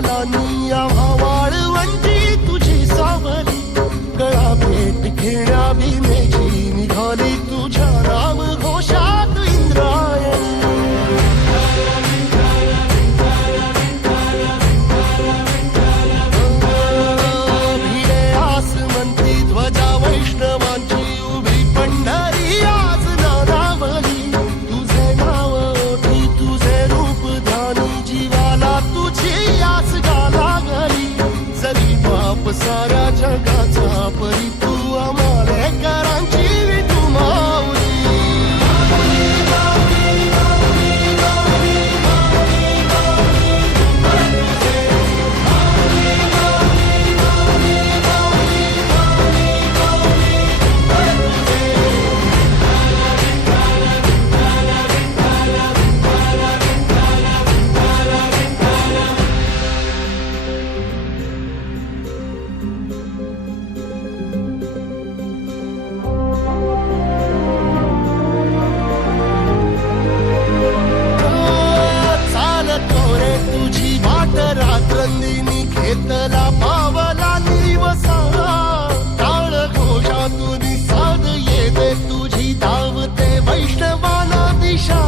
पावलांनी आम्हा वाळवंटी तुझी सावली, गळा भेट घेण्या भीमेची निघाली तुझ्या नाम घोषात इंद्रायणी. भिडे आसमंती ध्वजा वैष्णवांची उभी पंढरी आज नानावली, तुझे नाव ओठी तुझे रूप ध्यानी जीवाला तुझी आस गा लागली. जरी बाप साऱ्या जगाचा परी तू आमालेकरांची विठू माऊली. रात्रंदिनी घेतला पावला निवसा, टाळ घोषातून साध येते तुझी धावते वैष्णवाना दिशा.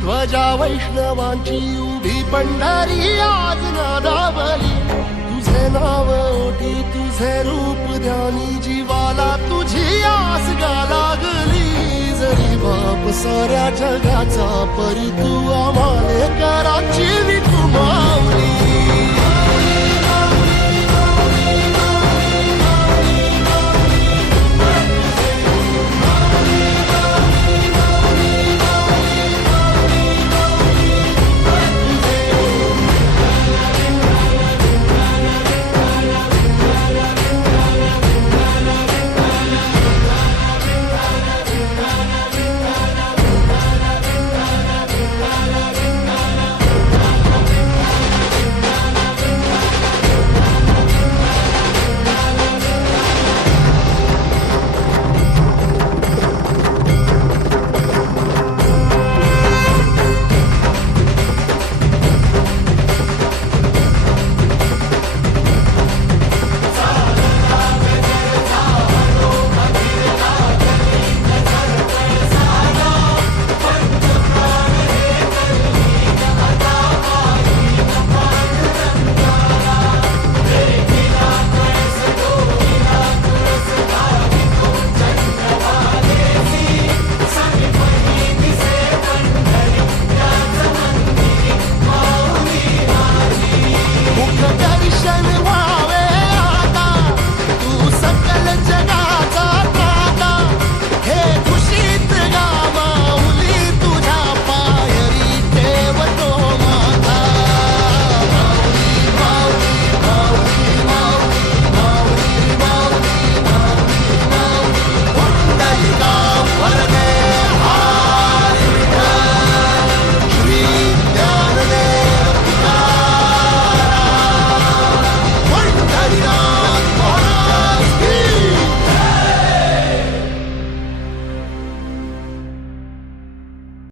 ध्वजा वैष्णवांची उभी पंढरी आज नादावली, तुझे नाव ओठी तुझे रूप ध्यानी जीवाला तुझी आस गा लागली. जरी बाप साऱ्या जगाचा परी तू आमालेकरांची विठू माऊली.